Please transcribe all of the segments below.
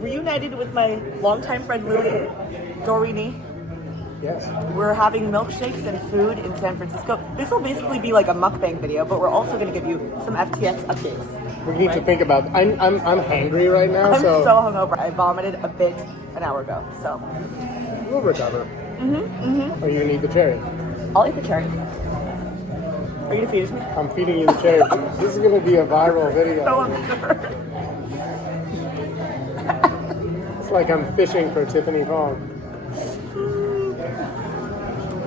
reunited with my longtime friend Lily Dorini. Yes. We're having milkshakes and food in San Francisco. This will basically be like a mukbang video, but we're also going to give you some FTX updates. We need to think about. I'm hangry right now, I'm so hungover. I vomited a bit an hour ago, so we'll recover. Or you need the cherry. I'll eat the cherry. Are you gonna feed me? I'm feeding you the cherry. This is going to be a viral video. So absurd. It's like I'm fishing for Tiffany Fong.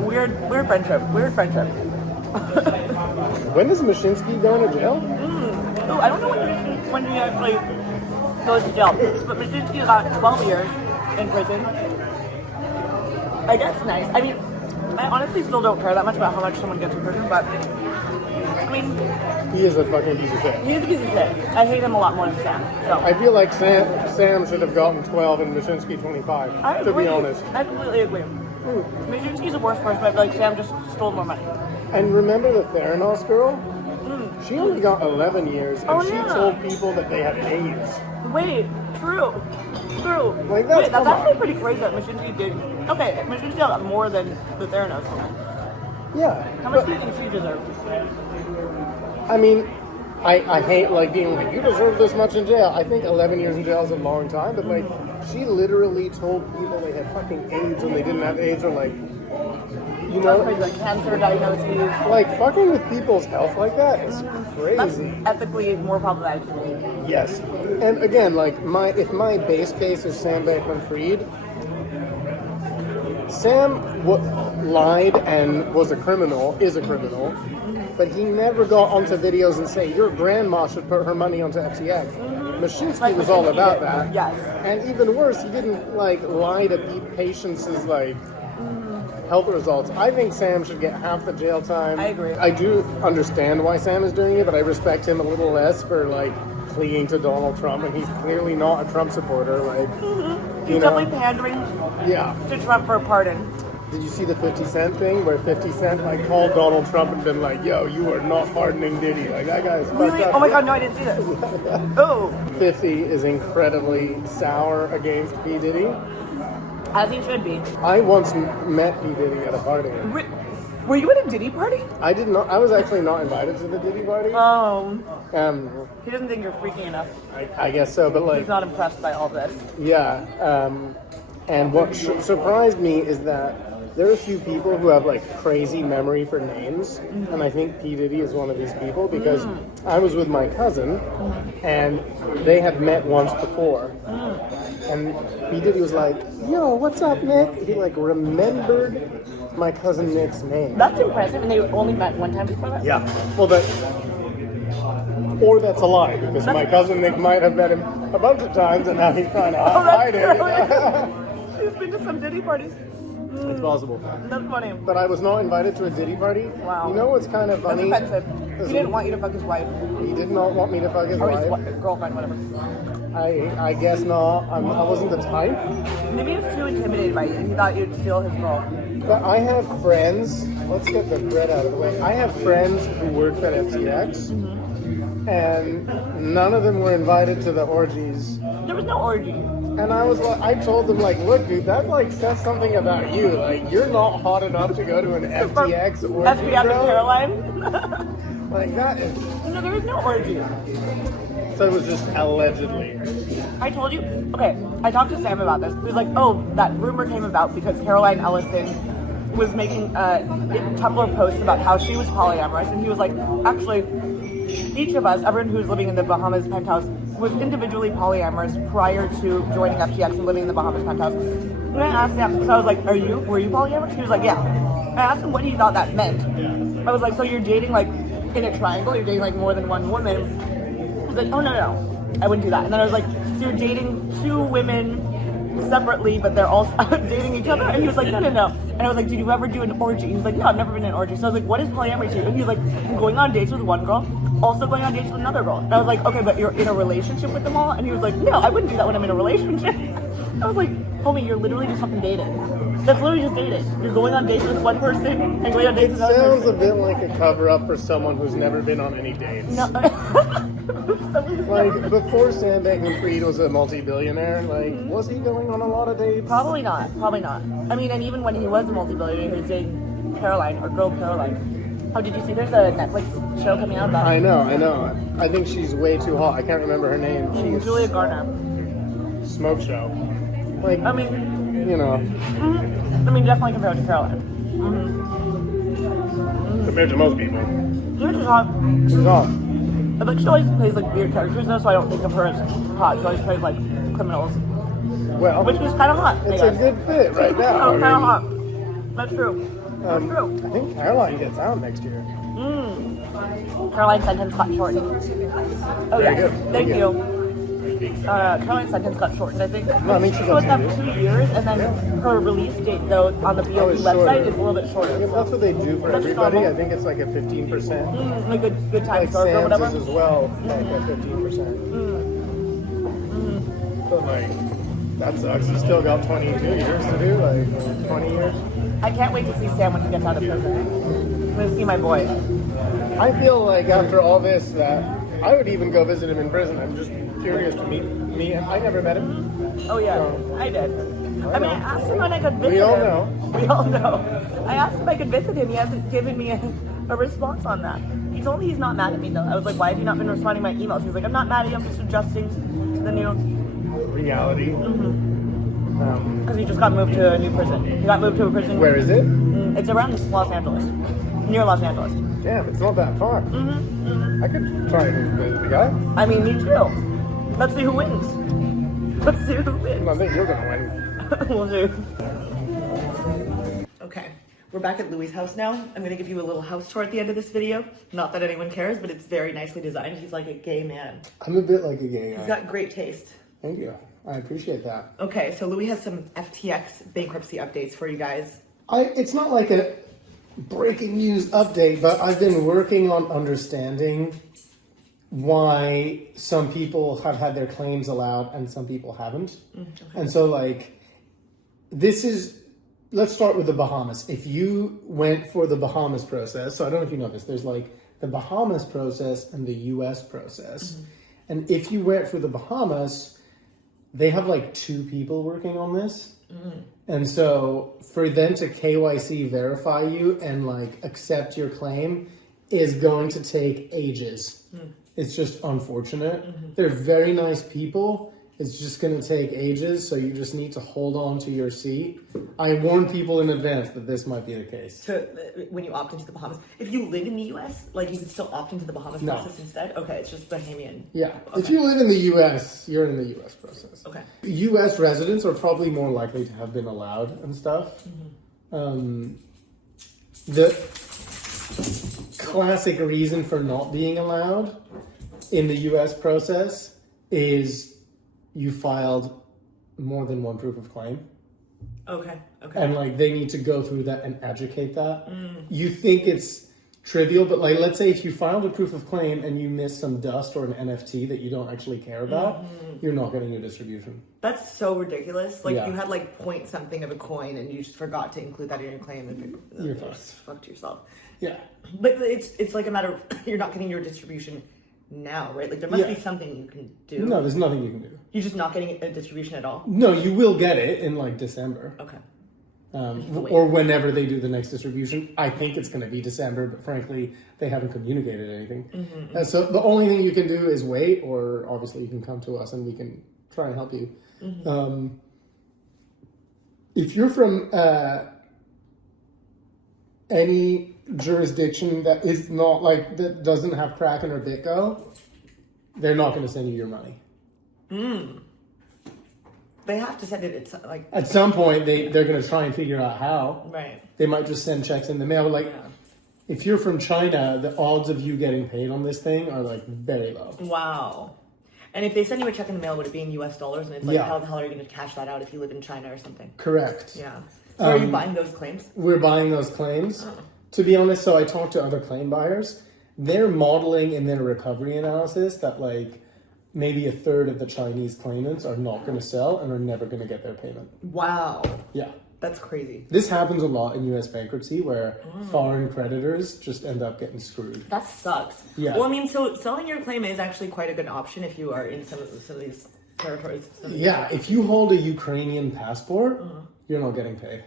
Weird friendship. Weird friendship. When does Mashinsky go into jail? Oh, I don't know when he actually goes to jail, but Mashinsky got 12 years in prison. I guess nice. I mean, I honestly still don't care that much about how much someone gets in prison, but I mean, He is a fucking piece of shit. he's a piece of shit. I hate him a lot more than Sam. So I feel like Sam should have gotten 12 and Mashinsky 25, I to agree. be honest. I completely agree. Mashinsky's the worst person, but like Sam just stole more money. And remember the Theranos girl? She only got 11 years, and she yeah. told people that they had AIDS. Wait, true. Like, that's That's come on. actually pretty crazy that Mashinsky did. Okay, Mashinsky got more than the Theranos woman. Yeah. How much do you think she deserved? I mean, I hate like being like, you deserve this much in jail. I think 11 years in jail is a long time, but like, she literally told people they had fucking AIDS when they didn't have AIDS, or like, you That's know, crazy, like cancer diagnoses. like fucking with people's health like that is That's crazy. ethically more problematic to me. Yes. And again, like if my base case is Sam Bankman-Fried, Sam lied and was a criminal, is a criminal, but he never got onto videos and say, your grandma should put her money onto FTX. Mashinsky Like was all Mashinsky about did. that. Yes. And even worse, he didn't like lie to patients' like health results. I think Sam should get half the jail time. I agree. I do understand why Sam is doing it, but I respect him a little less for like clinging to Donald Trump, and he's clearly not a Trump supporter. Like, He's definitely pandering yeah. to Trump for a pardon. Did you see the 50 Cent thing where 50 Cent like called Donald Trump and been like, yo, you are not pardoning Diddy. Like, that guy's fucked Really? up. Oh my god, no, I didn't see this. Oh, 50 is incredibly sour against P Diddy. as he should be. I once met P Diddy at a party. Were you at a Diddy party? I did not. I was actually not invited to the Diddy party. He doesn't think you're freaky enough. I guess so, but like, He's not impressed by all this. yeah. And what surprised me is that there are a few people who have like crazy memory for names, and I think P Diddy is one of these people because I was with my cousin, and they had met once before, and P Diddy was like, "Yo, what's up, Nick?" He like remembered my cousin Nick's name. That's impressive, and they only met one time before that? Yeah. Well, or that's a lie, because my cousin Nick might have met him a bunch of times, and now he's trying to hide it. He's been to some Diddy parties. It's possible. That's funny. But I was not invited to a Diddy party. Wow. You know what's kind of That's funny? offensive. He didn't want you to fuck his wife. He did not want me to fuck his Or his wife. girlfriend, whatever. I guess not. I wasn't the type. Maybe he was too intimidated by you. He thought you'd steal his girl. But I have friends. Let's get the bread out of the way. I have friends who worked at FTX, and none of them were invited to the orgies. There was no orgy. And I was like, I told them like, look, dude, that like says something about you. Like, you're not hot enough to go to an FTX orgy, SBF and bro. Caroline. Like that is. No, there was no orgy. So it was just allegedly. I told you. Okay, I talked to Sam about this. He was like, oh, that rumor came about because Caroline Ellison was making Tumblr posts about how she was polyamorous, and he was like, actually, each of us, everyone who's living in the Bahamas penthouse, was individually polyamorous prior to joining FTX and living in the Bahamas penthouse. And I asked him, so I was like, were you polyamorous? He was like, yeah. I asked him what he thought that meant. I was like, so you're dating like in a triangle? You're dating like more than one woman? He was like, oh no, I wouldn't do that. And then I was like, so you're dating two women separately, but they're also dating each other? And he was like, no. And I was like, did you ever do an orgy? He was like, no, I've never been in an orgy. So I was like, what is polyamory to you? And he was like, going on dates with one girl, also going on dates with another girl. And I was like, okay, but you're in a relationship with them all? And he was like, no, I wouldn't do that when I'm in a relationship. I was like, homie, you're literally just fucking dating. That's literally just dating. You're going on dates with one person and going on dates with another person. Sounds a bit like a cover-up for someone who's never been on any dates. No. Like, before Sam Bankman-Fried was a multi-billionaire, like, was he going on a lot of dates? Probably not. Probably not. I mean, and even when he was a multi-billionaire, he was dating Caroline, or girl Caroline. Oh, did you see there's a Netflix show coming out about I know. I think she's way too hot. I can't remember her name. She's Julia Garner. Smoke show. Like, I mean, you know, I mean, definitely compared to Caroline. compared to most people. She's hot. She's hot. I think she always plays like weird characters though, so I don't think of her as hot. She always plays like criminals, Well, which is kind of hot. it's a good fit right now. Oh, kind of hot. That's true. That's true. I think Caroline gets out next year. Caroline's sentence got shortened. Oh Very yes, good. thank you. Caroline's sentence got shortened, I think. No, I think she So got it's up 2 years. 2 years, and then her release date though on the BOP it's website shorter. is a little bit shorter. Yeah, that's what they do for That's everybody. normal. I think it's like a 15%. Like good time Like served or Sam's whatever. is as well, like a 15%. But like, that sucks. You still got 22 years to do, like 20 years. I can't wait to see Sam when he gets out of prison. I'm gonna see my boy. I feel like after all this that I would even go visit him in prison. I'm just curious to meet him. I never met him. Oh yeah, So- I did. I mean, I asked him when I could visit We all him. know. We all know. I asked him if I could visit him. He hasn't given me a response on that. He told me he's not mad at me though. I was like, why have you not been responding to my emails? He's like, I'm not mad at you. I'm just adjusting to the new. Reality. Because he just got moved to a new prison. He got moved to a prison. Where is it? It's around Los Angeles, near Los Angeles. Damn, it's not that far. I could try and visit the guy. I mean, me too. Let's see who wins. Let's see who wins. I think you're gonna win. We'll do. Okay, we're back at Louis' house now. I'm gonna give you a little house tour at the end of this video. Not that anyone cares, but it's very nicely designed. He's like a gay man. I'm a bit like a gay He's guy. got great taste. Thank you. I appreciate that. Okay, so Louis has some FTX bankruptcy updates for you guys. It's not like a breaking news update, but I've been working on understanding why some people have had their claims allowed and some people haven't. And so, like, let's start with the Bahamas. If you went for the Bahamas process, so I don't know if you know this, there's like the Bahamas process and the US process. And if you went for the Bahamas, they have like 2 people working on this. And so for them to KYC verify you and like accept your claim is going to take ages. It's just unfortunate. They're very nice people. It's just going to take ages. So you just need to hold on to your seat. I warn people in advance that this might be the case. When you opt into the Bahamas, if you live in the US, like you can still opt into the Bahamas No. process instead? Okay, it's just Bahamian. Yeah. Okay. If you live in the US, you're in the US process. Okay. US residents are probably more likely to have been allowed and stuff. The classic reason for not being allowed in the US process is you filed more than one proof of claim. Okay. And like they need to go through that and educate that. You think it's trivial, but like let's say if you filed a proof of claim and you missed some dust or an NFT that you don't actually care about, you're not getting your distribution. That's so ridiculous. Like Yeah. you had like point something of a coin and you just forgot to include that in your claim and You're just fucked yourself. Yeah. But it's like a matter of you're not getting your distribution now, right? Like there must Yeah. be something you can do. No, there's nothing you can do. You're just not getting a distribution at all. No, you will get it in like December. Okay. Or whenever they do the next distribution. I think it's going to be December, but frankly, they haven't communicated anything. So the only thing you can do is wait, or obviously you can come to us and we can try and help you. If you're from any jurisdiction that is not like, that doesn't have Kraken or BitGo, they're not going to send you your money. They have to send it. It's like At some point, they're going to try and figure out how. right. They might just send checks in the mail. Like, if you're from China, the odds of you getting paid on this thing are like very low. Wow. And if they send you a check in the mail, would it be in US dollars? And it's like, Yeah. how the hell are you going to cash that out if you live in China or something? Correct. Yeah. So are you buying those claims? We're buying those claims. To be honest, so I talked to other claim buyers. They're modeling in their recovery analysis that like maybe a third of the Chinese claimants are not going to sell and are never going to get their payment. Wow. Yeah. That's crazy. This happens a lot in U.S. bankruptcy where foreign creditors just end up getting screwed. That sucks. Yeah. Well, I mean, so selling your claim is actually quite a good option if you are in some of these territories. Yeah, if you hold a Ukrainian passport, you're not getting paid.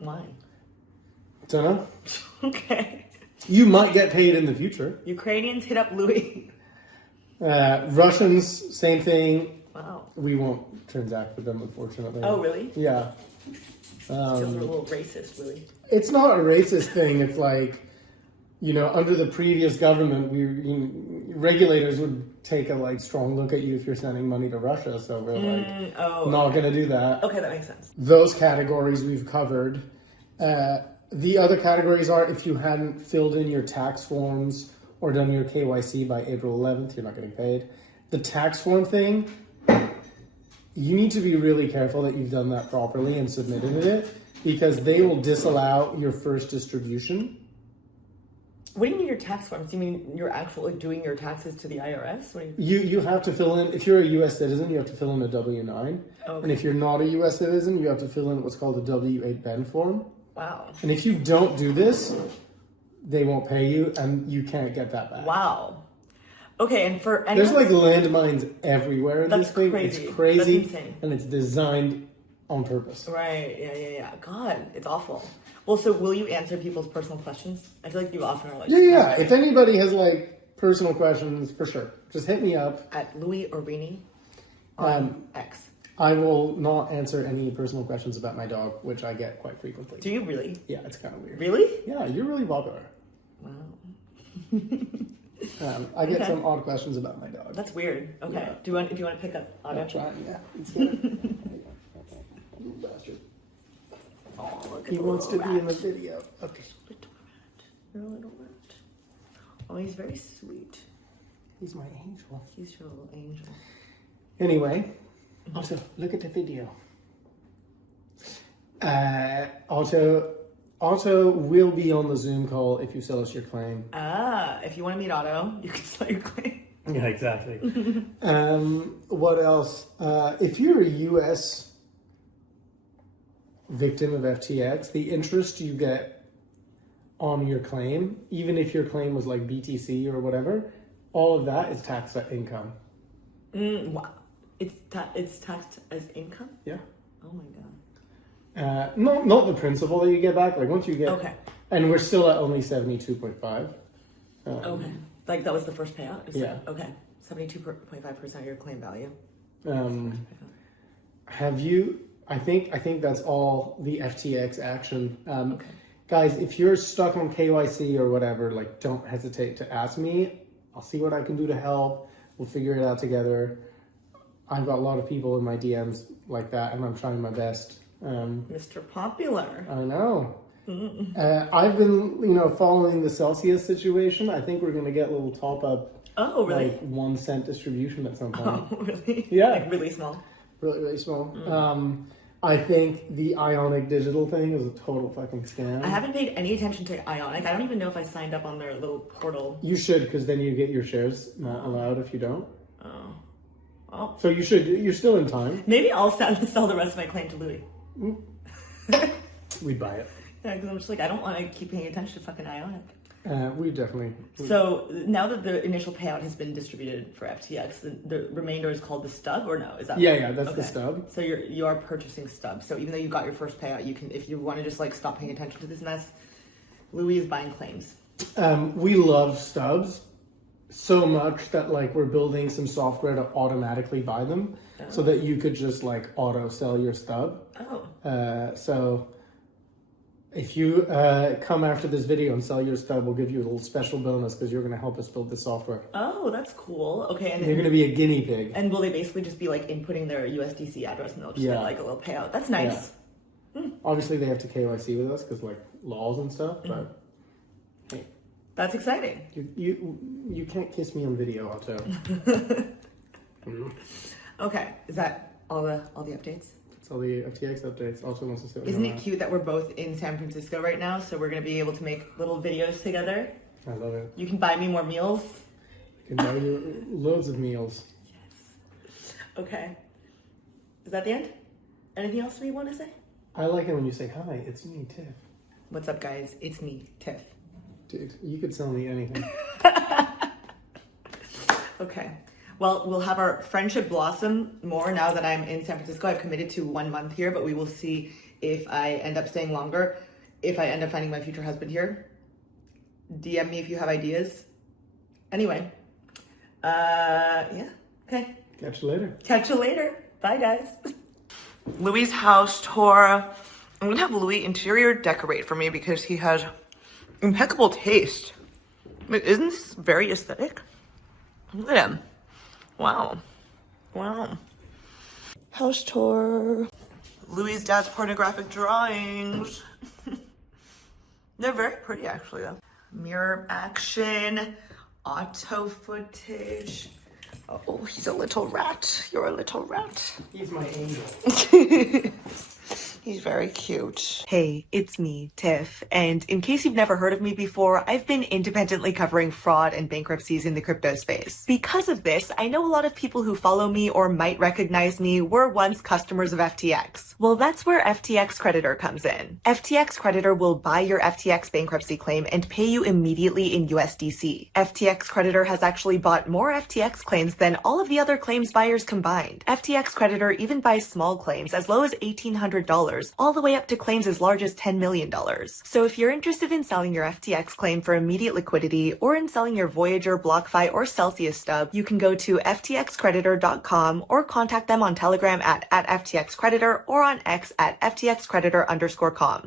Why? Don't know. Okay. You might get paid in the future. Ukrainians hit up Louis. Russians, same thing. Wow. We won't transact with them, unfortunately. Oh, really? Yeah. Feels a little racist, Louis. It's not a racist thing. It's like, under the previous government, regulators would take a strong look at you if you're sending money to Russia. So we're not going to do that. Okay, that makes sense. Those categories we've covered. The other categories are if you hadn't filled in your tax forms or done your KYC by April 11th, you're not getting paid. The tax form thing, you need to be really careful that you've done that properly and submitted it, because they will disallow your first distribution. What do you mean your tax forms? Do you mean you're actually doing your taxes to the IRS? What do You have to fill in, if you're a U.S. citizen, you have to fill in a W-9. Okay. And if you're not a U.S. citizen, you have to fill in what's called a W-8 Ben form. Wow. And if you don't do this, they won't pay you and you can't get that back. Wow. Okay, and for There's landmines everywhere in That's this thing. crazy. It's crazy. That's insane. And it's designed on purpose. Right, yeah. God, it's awful. Well, so will you answer people's personal questions? I feel like you often are Yeah. If anybody has personal questions, for sure, just hit me up. At Louis Orbini on X. I will not answer any personal questions about my dog, which I get quite frequently. Do you really? Yeah, it's kind of weird. Really? Yeah, you're really popular. Wow. I get some odd questions about my dog. That's weird. Okay. Yeah. Do you want to pick up audio? I'll try. Yeah. It's good. Little bastard. Oh, look at He the wants to little be in the rat. video. Okay. You're a little rat. Oh, he's very sweet. He's my angel. He's your little angel. Anyway, also look at the video. Otto will be on the Zoom call if you sell us your claim. If you want to meet Otto, you can sell your claim. Yeah, exactly. What else? If you're a U.S. victim of FTX, the interest you get on your claim, even if your claim was BTC or whatever, all of that is taxed at income. Wow. It's taxed as income? Yeah. Oh my god. Not the principal that you get back. Once you get, Okay. And we're still at only 72.5. Okay. That was the first payout? Yeah. Okay. 72.5% of your claim value. Have you? I think that's all the FTX action. Okay. Guys, if you're stuck on KYC or whatever, don't hesitate to ask me. I'll see what I can do to help. We'll figure it out together. I've got a lot of people in my DMs like that, and I'm trying my best. Mr. Popular. I know. I've been, following the Celsius situation. I think we're going to get a little top up. Oh, really? 1 cent distribution at some point. Oh, really? Yeah. Really small. Really, really small. I think the Ionic Digital thing is a total fucking scam. I haven't paid any attention to Ionic. I don't even know if I signed up on their little portal. You should, because then you get your shares not allowed if you don't. Oh. Oh. So you should. You're still in time. Maybe I'll sell the rest of my claim to Louis. We'd buy it. Yeah, because I'm just I don't want to keep paying attention to fucking Ionic. We definitely. So now that the initial payout has been distributed for FTX, the remainder is called the stub, or no? Is that Yeah, that's the stub. So you are purchasing stubs. So even though you got your first payout, you can, if you want to just stop paying attention to this mess, Louis is buying claims. We love stubs so much that we're building some software to automatically buy them, so that you could just auto sell your stub. Oh. So if you come after this video and sell your stub, we'll give you a little special bonus because you're going to help us build this software. Oh, that's cool. Okay, and you're going to be a guinea pig. And will they basically just be inputting their USDC address and they'll just get a little payout? That's nice. Yeah. Obviously, they have to KYC with us because laws and stuff. But hey, that's exciting. You can't kiss me on video, Otto. Okay, is that all the updates? That's all the FTX updates. Also wants to say. Isn't it cute that we're both in San Francisco right now? So we're gonna be able to make little videos together. I love it. You can buy me more meals. I can buy you loads of meals. Yes. Okay. Is that the end? Anything else we want to say? I like it when you say, hi, it's me, Tiff. What's up, guys? It's me, Tiff. Dude, you could sell me anything. Okay. Well, we'll have our friendship blossom more now that I'm in San Francisco. I've committed to 1 month here, but we will see if I end up staying longer. If I end up finding my future husband here. DM me if you have ideas. Anyway. Yeah. Okay. Catch you later. Catch you later. Bye, guys. Louis' house tour. I'm gonna have Louis interior decorate for me because he has impeccable taste. I mean, isn't this very aesthetic? Look at him. Wow. Wow. House tour. Louis' dad's pornographic drawings. They're very pretty, actually, though. Mirror action. Auto footage. Oh, he's a little rat. You're a little rat. He's my angel. He's very cute. Hey, it's me, Tiff. And in case you've never heard of me before, I've been independently covering fraud and bankruptcies in the crypto space. Because of this, I know a lot of people who follow me or might recognize me were once customers of FTX. Well, that's where FTX Creditor comes in. FTX Creditor will buy your FTX bankruptcy claim and pay you immediately in USDC. FTX Creditor has actually bought more FTX claims than all of the other claims buyers combined. FTX Creditor even buys small claims as low as $1,800, all the way up to claims as large as $10 million. So if you're interested in selling your FTX claim for immediate liquidity or in selling your Voyager, BlockFi, or Celsius stub, you can go to ftxcreditor.com or contact them on Telegram at ftxcreditor or on X at ftxcreditor_com.